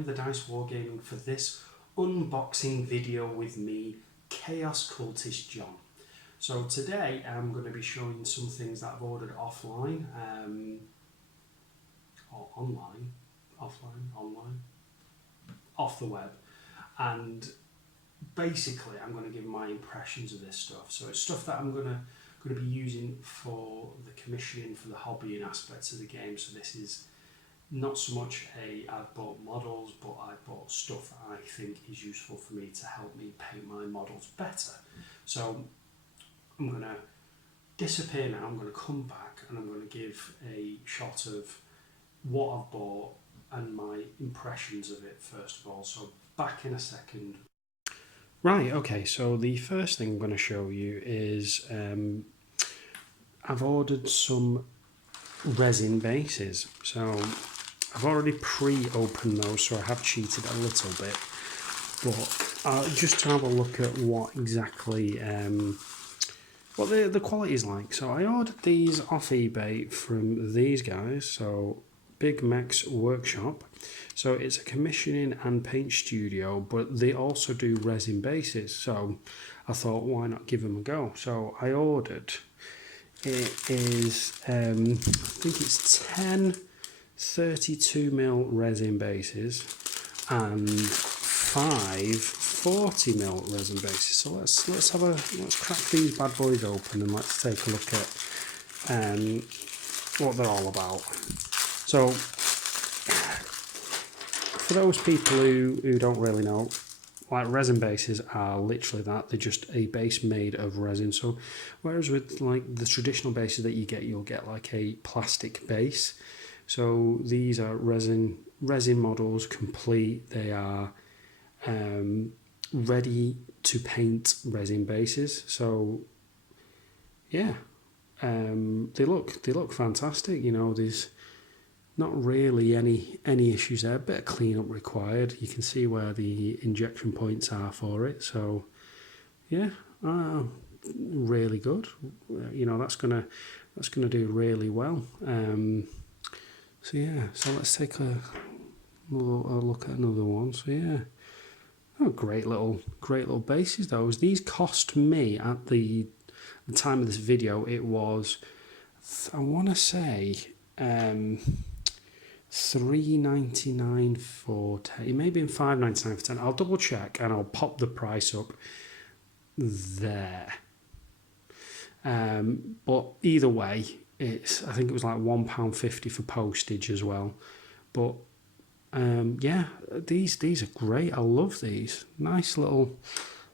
again, the Dice Wargaming, for this unboxing video with me, Chaos Cultist John. So today I'm going to be showing some things that I've ordered offline, or online, off the web, and basically I'm going to give my impressions of this stuff. So it's stuff that I'm going to be using for the commissioning, for the hobbying aspects of the game. So this is not so much I've bought models, but I bought stuff that I think is useful for me to help me paint my models better. So I'm going to disappear now, I'm going to come back and I'm going to give a shot of what I've bought and my impressions of it first of all. So back in a second. Right, okay, so the first thing I'm going to show you is I've ordered some resin bases. So I've already pre-opened those, so I have cheated a little bit, but just to have a look at what exactly what the quality is like. So I ordered these off eBay from these guys, so Big Mech's Workshop. So it's a commissioning and paint studio, but they also do resin bases, so I thought, why not give them a go? So I ordered, it is I think it's 10 32mm resin bases and 5 40mm resin bases. So let's crack these bad boys open and let's take a look at what they're all about. So for those people who don't really know, like, resin bases are literally that. They're just a base made of resin. So whereas with like the traditional bases that you get, you'll get like a plastic base. So these are resin models, complete. They are ready to paint resin bases. So yeah, they look fantastic. You know, there's not really any issues there. A bit of cleanup required. You can see where the injection points are for it. So yeah, really good. You know, that's gonna do really well. So yeah, so let's take a look at another one. So yeah, oh, great little bases those. These cost me at the time of this video, it was, I want to say, $3.99 for 10. It may have been $5.99 for 10. I'll double check and I'll pop the price up there. But either way, I think it was like £1.50 for postage as well. But yeah, these are great. I love these. Nice little.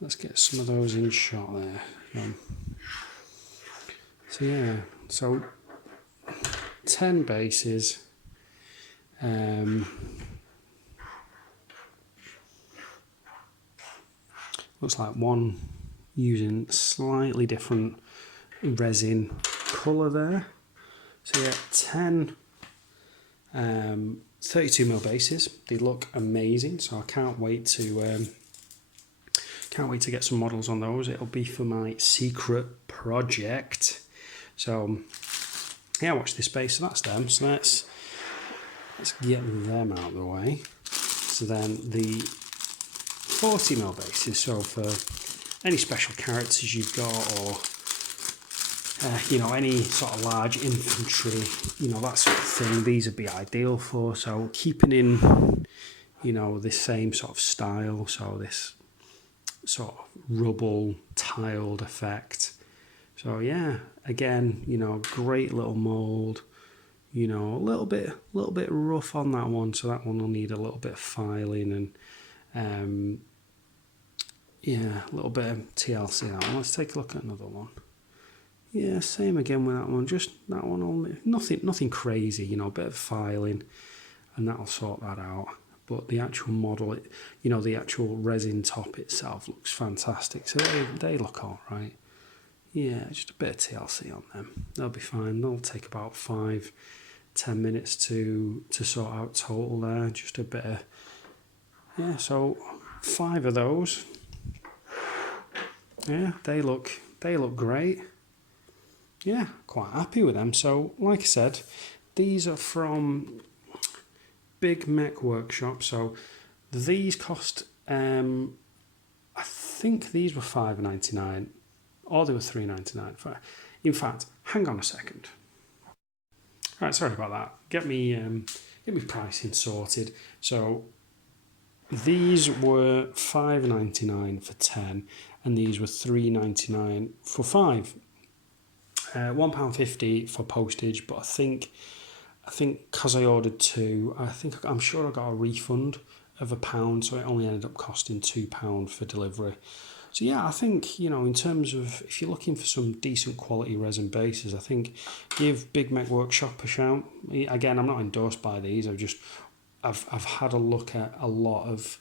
Let's get some of those in shot there. So yeah, so 10 bases. Looks like one using slightly different resin colour there. So yeah, 10 32mm bases. They look amazing, so I can't wait to get some models on those. It'll be for my secret project. So yeah, watch this space. So that's them. So let's get them out of the way. So then the 40mm bases. So for any special characters you've got, or you know, any sort of large infantry, you know, that sort of thing, these would be ideal for. So keeping in, you know, this same sort of style, so this sort of rubble tiled effect. So yeah, again, you know, great little mold. You know, a little bit rough on that one, so that one will need a little bit of filing and yeah, a little bit of TLC that one. Let's take a look at another one. Yeah, same again with that one. Just that one only, nothing crazy. You know, a bit of filing, and that'll sort that out. But the actual model, you know, the actual resin top itself looks fantastic. So they look all right. Yeah, just a bit of TLC on them. They'll be fine. They'll take about 5-10 minutes to sort out total there. Just a bit of, yeah. So 5 of those. Yeah, they look great. Yeah, quite happy with them. So like I said, these are from Big Mech Workshop. So these cost, I think these were $5.99 or they were $3.99. In fact, hang on a second. Right, sorry about that. Get me pricing sorted. So these were $5.99 for 10, and these were $3.99 for 5. £1.50 for postage, but I think because I ordered 2, I'm sure I got a refund of £1, so it only ended up costing £2 for delivery. So yeah, I think, you know, in terms of if you're looking for some decent quality resin bases, I think give Big Mech Workshop a shout. Again, I'm not endorsed by these. I've had a look at a lot of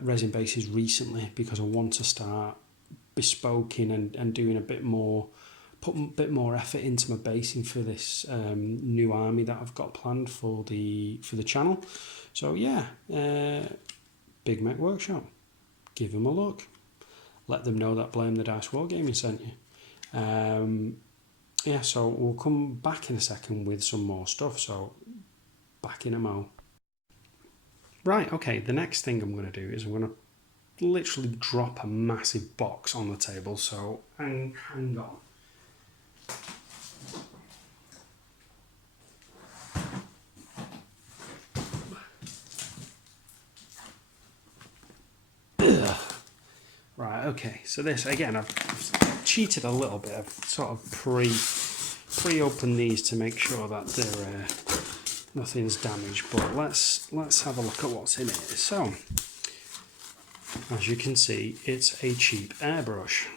resin bases recently because I want to start bespoking and doing a bit more, put a bit more effort into my basing for this new army that I've got planned for the channel. So yeah, Big Mech Workshop, give them a look. Let them know that Blame the Dice Wargaming sent you. Yeah, so we'll come back in a second with some more stuff. So back in a mo. Right, okay, the next thing I'm going to do is I'm going to literally drop a massive box on the table. So hang on. Right, okay, so this, again, I've cheated a little bit. I've sort of pre-opened these to make sure that they're nothing's damaged, but let's have a look at what's in it. So, as you can see, it's a cheap airbrush.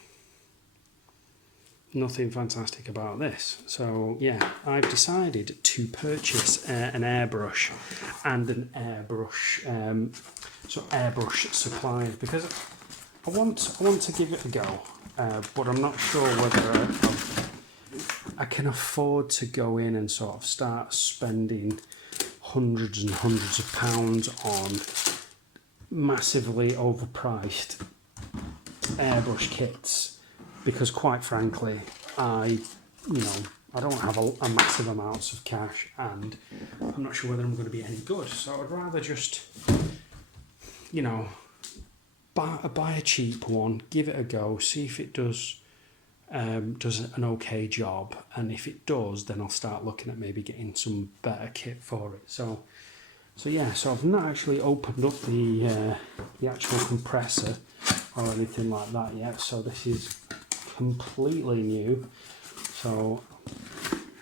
Nothing fantastic about this. So yeah, I've decided to purchase an airbrush and an airbrush, airbrush supplier, because I want to give it a go, but I'm not sure whether I can afford to go in and sort of start spending hundreds and hundreds of pounds on massively overpriced airbrush kits, because quite frankly, I don't have a massive amounts of cash, and I'm not sure whether I'm going to be any good. So I'd rather just, buy a cheap one, give it a go, see if it does an okay job, and if it does, then I'll start looking at maybe getting some better kit for it. So yeah, so I've not actually opened up the actual compressor or anything like that yet. So this is completely new. So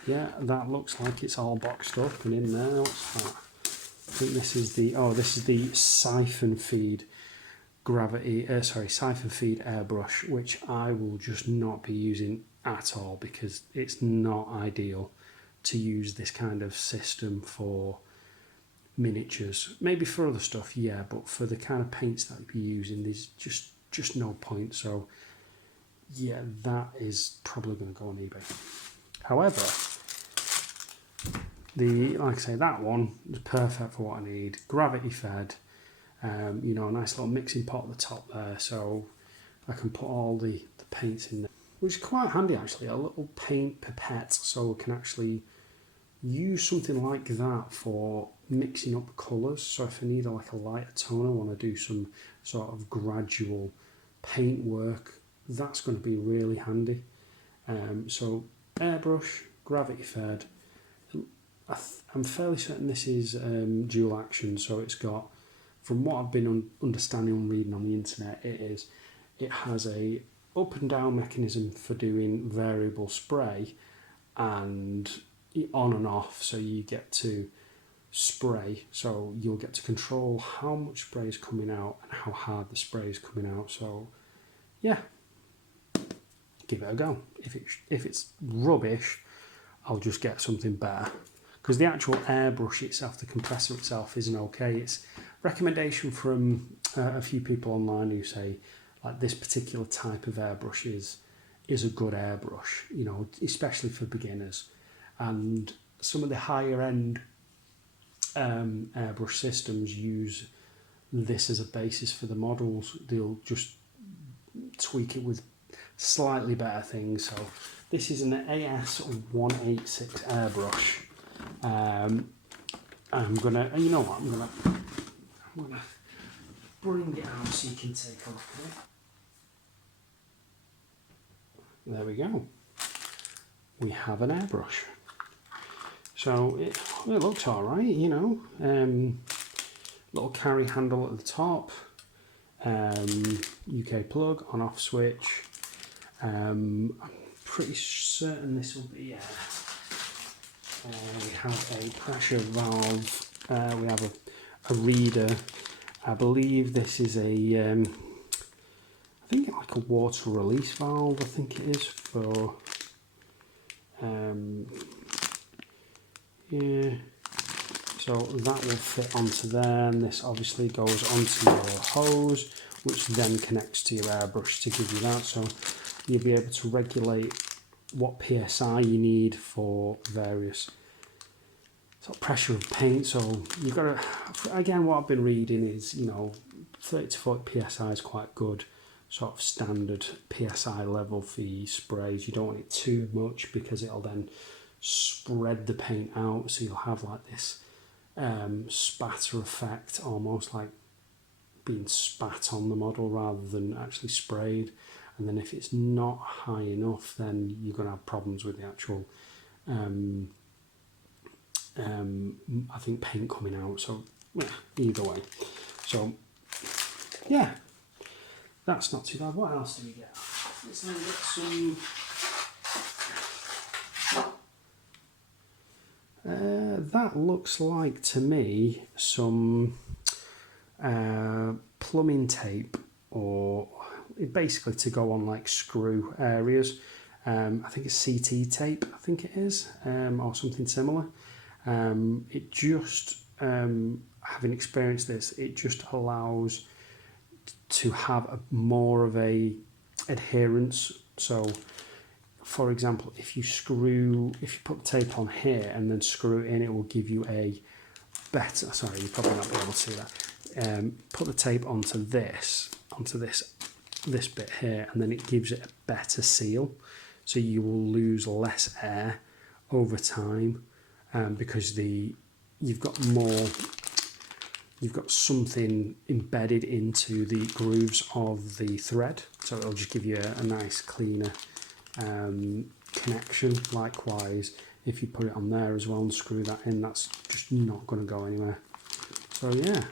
yeah, that looks like it's all boxed up and in there. What's that? I think this is the siphon feed siphon feed airbrush, which I will just not be using at all, because it's not ideal to use this kind of system for miniatures. Maybe for other stuff, yeah, but for the kind of paints that you'd be using, there's just no point. So yeah, that is probably going to go on eBay. However, like I say, that one is perfect for what I need. Gravity fed. A nice little mixing pot at the top there, so I can put all the paints in there, which is quite handy actually. A little paint pipette, so we can actually use something like that for mixing up colours. So if I need a lighter tone, I want to do some sort of gradual paint work, that's going to be really handy. So airbrush, gravity fed. I'm fairly certain this is dual action, so it's got, from what I've been understanding and reading on the internet, it has a up and down mechanism for doing variable spray and on and off, so you get to spray, so you'll get to control how much spray is coming out and how hard the spray is coming out. So yeah, give it a go. If it's rubbish, I'll just get something better, because the actual airbrush itself, the compressor itself, isn't okay. It's recommendation from a few people online who say like this particular type of airbrush is a good airbrush, especially for beginners. And some of the higher end airbrush systems use this as a basis for the models. They'll just tweak it with slightly better things. So this is an AS186 airbrush. I'm gonna, you know what, I'm gonna bring it out so you can take a look at it. There we go. We have an airbrush. So it looks all right, you know. Little carry handle at the top. UK plug, on-off switch. I'm pretty certain this will be. We have a pressure valve. We have a reader. I believe this is a. I think it's like a water release valve. I think it is for. Yeah. So that will fit onto there, and this obviously goes onto your hose, which then connects to your airbrush to give you that. So you'll be able to regulate what PSI you need for various sort of pressure of paint. So you've got to, again, what I've been reading is, you know, 30 to 40 PSI is quite good, sort of standard PSI level for your sprays. You don't want it too much because it'll then spread the paint out, so you'll have like this spatter effect, almost like being spat on the model rather than actually sprayed. And then if it's not high enough, then you're going to have problems with the actual I think paint coming out. So yeah, either way. So yeah, that's not too bad. What else do we get? Let's then get some that looks like to me some plumbing tape, or basically to go on like screw areas. I think it's CT tape, I think it is, or something similar. It just, having experienced this, it just allows to have more of a adherence. So for example, if you put tape on here and then screw it in, it will give you a better, sorry, you're probably not be able to see that. Put the tape onto this bit here, and then it gives it a better seal. So you will lose less air over time, because you've got something embedded into the grooves of the thread, so it'll just give you a nice cleaner connection. Likewise, if you put it on there as well and screw that in, that's just not going to go anywhere. So yeah,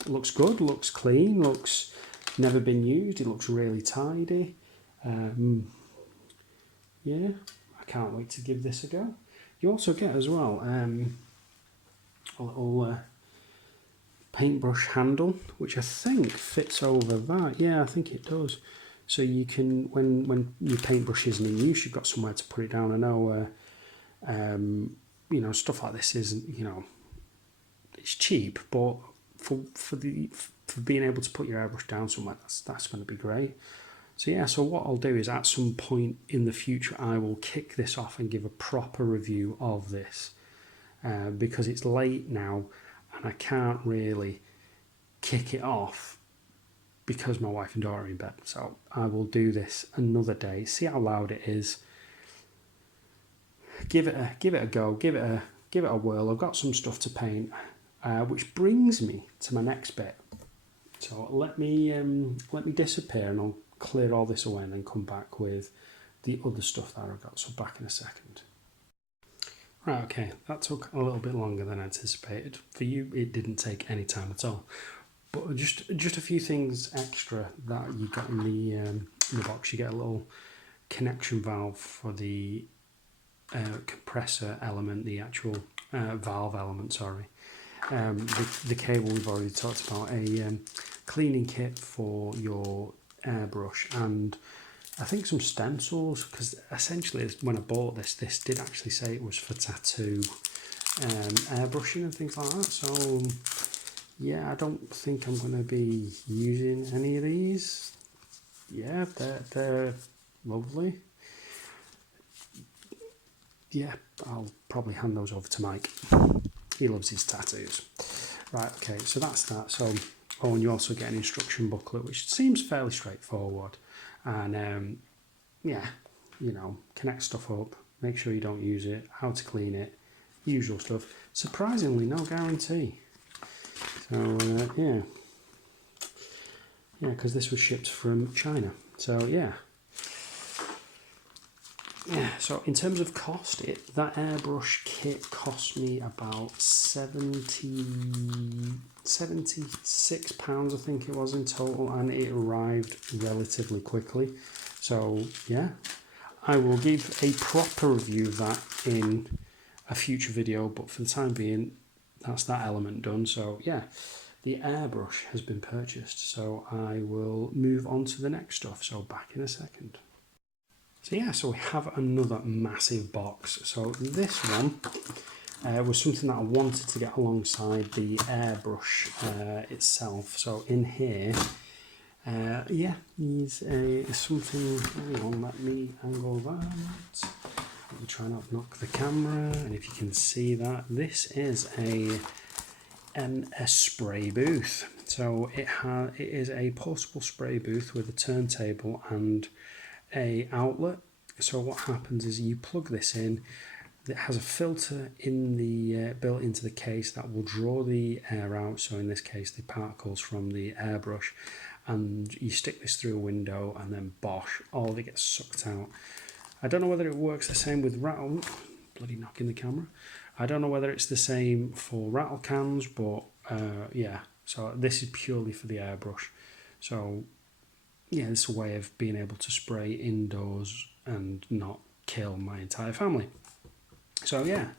it looks good, looks clean, looks never been used, it looks really tidy. Yeah, I can't wait to give this a go. You also get as well a little paintbrush handle, which I think fits over that. Yeah, I think it does. So you can, when your paintbrush isn't in use, you've got somewhere to put it down. I know, you know, stuff like this isn't, you know, it's cheap, but for being able to put your airbrush down somewhere, that's going to be great. So yeah, so what I'll do is at some point in the future, I will kick this off and give a proper review of this, because it's late now and I can't really kick it off because my wife and daughter are in bed. So I will do this another day, see how loud it is, give it a go, give it a whirl. I've got some stuff to paint, which brings me to my next bit. So let me disappear and I'll clear all this away and then come back with the other stuff that I've got. So back in a second. Right, okay, that took a little bit longer than anticipated. For you, it didn't take any time at all. But just a few things extra that you got in the box. You get a little connection valve for the compressor element, the actual valve element, sorry. The cable we've already talked about, a cleaning kit for your airbrush, and I think some stencils, because essentially when I bought this did actually say it was for tattoo airbrushing and things like that. So yeah, I don't think I'm going to be using any of these. Yeah, they're lovely. Yeah, I'll probably hand those over to Mike. He loves his tattoos. Right, okay, so that's that. So, oh, and you also get an instruction booklet, which seems fairly straightforward. And yeah, you know, connect stuff up, make sure you don't use it, how to clean it, usual stuff. Surprisingly, no guarantee. So yeah, because this was shipped from China. So yeah. So in terms of cost, that airbrush kit cost me about £76, I think it was in total, and it arrived relatively quickly. So yeah, I will give a proper review of that in a future video, but for the time being, that's that element done. So yeah, the airbrush has been purchased, so I will move on to the next stuff. So back in a second. So yeah, so we have another massive box. So this one was something that I wanted to get alongside the airbrush itself. So in here, yeah, is something. Hang on, let me angle that. Let me try not to knock the camera, and if you can see that, this is a spray booth. So it is a portable spray booth with a turntable and a outlet. So what happens is you plug this in. It has a filter in the built into the case that will draw the air out. So in this case, the particles from the airbrush, and you stick this through a window, and then bosh, all of it gets sucked out. I don't know whether it works the same with rattle. Bloody knocking the camera. I don't know whether it's the same for rattle cans, but yeah. So this is purely for the airbrush. So yeah, it's a way of being able to spray indoors and not kill my entire family. So yeah,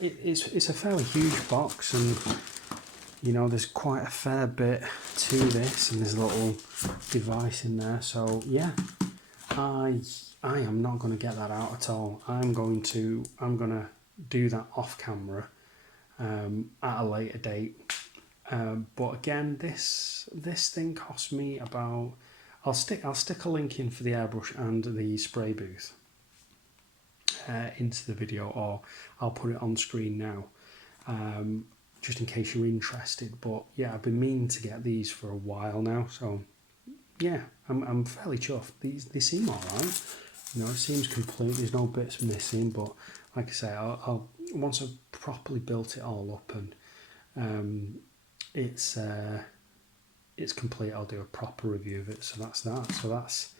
it's a fairly huge box, and you know there's quite a fair bit to this, and there's a little device in there. So yeah, I am not going to get that out at all. I'm gonna do that off camera at a later date. But again, this thing cost me about. I'll stick a link in for the airbrush and the spray booth into the video, or I'll put it on screen now, just in case you're interested. But yeah, I've been meaning to get these for a while now, so yeah, I'm fairly chuffed. They seem all right. You know, it seems complete. There's no bits missing, but like I say, I'll once I've properly built it all up and it's complete, I'll do a proper review of it. So that's that. So that's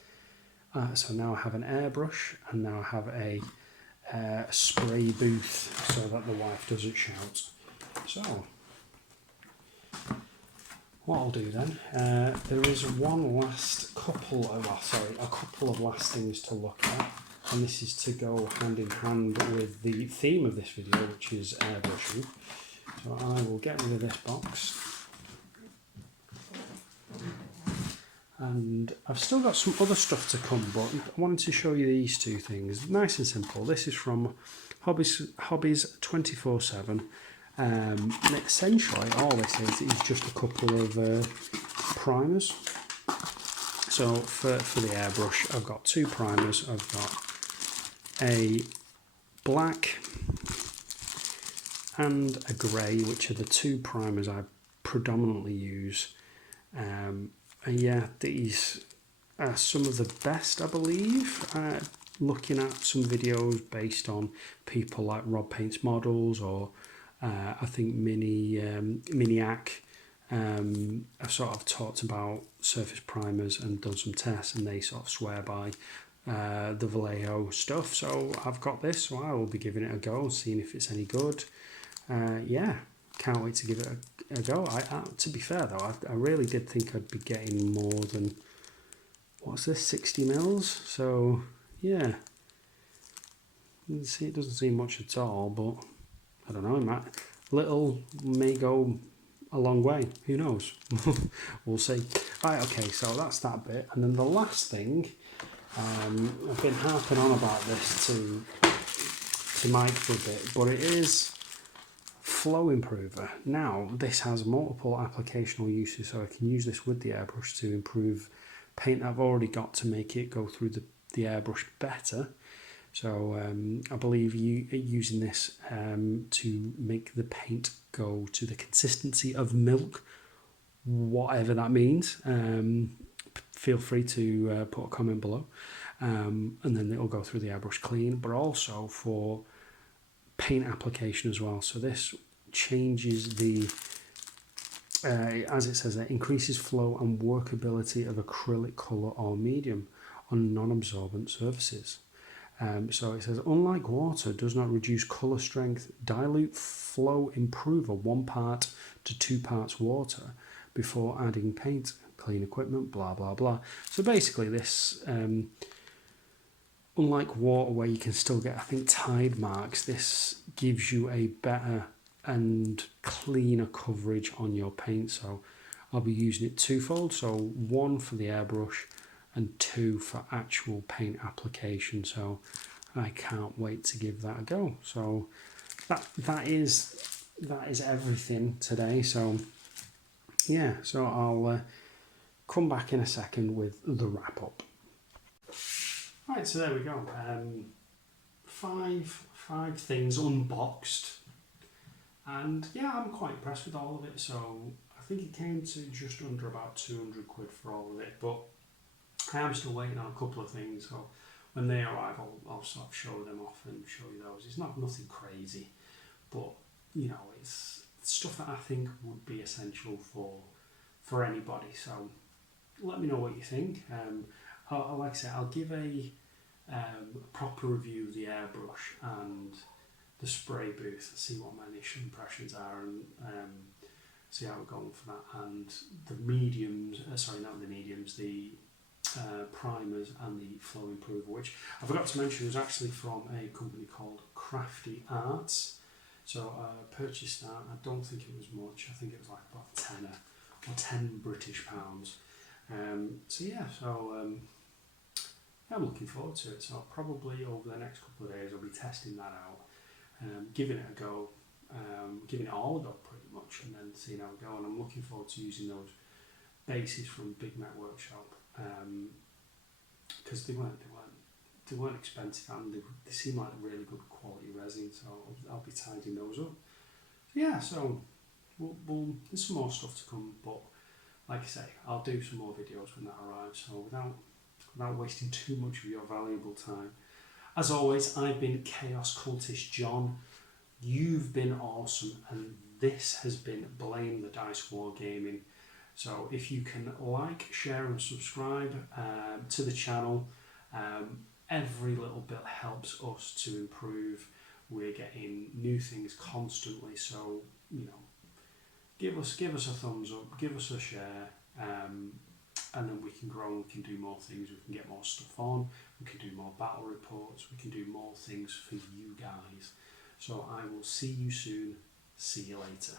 so now I have an airbrush, and now I have a spray booth so that the wife doesn't shout. So what I'll do then, there is one last couple of, a couple of last things to look at, and this is to go hand in hand with the theme of this video, which is airbrushing. So I will get rid of this box. And I've still got some other stuff to come, but I wanted to show you these two things. Nice and simple. This is from Hobbies 24/7. And essentially all this is just a couple of primers. So for the airbrush, I've got two primers. I've got a black and a grey, which are the two primers I predominantly use. And yeah, these are some of the best, I believe. Looking at some videos based on people like Rob Paints Models, or I think Miniac. I've sort of talked about surface primers and done some tests, and they sort of swear by the Vallejo stuff. So I've got this, so I will be giving it a go, seeing if it's any good. Yeah, can't wait to give it a go. To be fair though, I really did think I'd be getting more than, what's this, 60 mils? So yeah, it doesn't seem much at all, but I don't know, little may go a long way, who knows. We'll see. Right, okay, so that's that bit, and then the last thing, I've been harping on about this to Mike for a bit, but it is flow improver. Now this has multiple applicational uses, so I can use this with the airbrush to improve paint I've already got to make it go through the airbrush better. So I believe using this to make the paint go to the consistency of milk, whatever that means. Feel free to put a comment below. and then it'll go through the airbrush clean, but also for paint application as well. So this changes the, as it says there, increases flow and workability of acrylic colour or medium on non-absorbent surfaces. So it says, unlike water, does not reduce colour strength, dilute flow improver 1 part to 2 parts water before adding paint, clean equipment, blah, blah, blah. So basically this, unlike water where you can still get, I think, tide marks, this gives you a better and cleaner coverage on your paint. So I'll be using it twofold, so 1 for the airbrush and 2 for actual paint application. So I can't wait to give that a go. So that is everything today. So yeah, so I'll come back in a second with the wrap up. Right, so there we go. 5 things unboxed, and yeah, I'm quite impressed with all of it. So I think it came to just under about 200 quid for all of it, but I am still waiting on a couple of things. So when they arrive, I'll sort of show them off and show you those. It's not nothing crazy, but you know, it's stuff that I think would be essential for anybody. So let me know what you think. Like I say, I'll give a proper review of the airbrush and the spray booth, see what my initial impressions are, and see how we're going for that. And the mediums, sorry, not the mediums, the primers and the flow improver, which I forgot to mention was actually from a company called Crafty Arts. So I purchased that. I don't think it was much. I think it was like about tenner or 10 British pounds. So yeah, so I'm looking forward to it. So probably over the next couple of days I'll be testing that out, giving it a go, giving it all a go pretty much, and then seeing how we go. And I'm looking forward to using those bases from Big Met Workshop, because they weren't expensive, and they seem like really good quality resin. So I'll be tidying those up. Yeah, so there's some more stuff to come, but like I say, I'll do some more videos when that arrives. So without wasting too much of your valuable time, as always, I've been Chaos Cultist John. You've been awesome, and this has been Blame the Dice Wargaming. So if you can like, share and subscribe to the channel, every little bit helps us to improve. We're getting new things constantly, so you know, give us a thumbs up, give us a share, and then we can grow and we can do more things. We can get more stuff on, we can do more battle reports, we can do more things for you guys. So I will see you soon. See you later.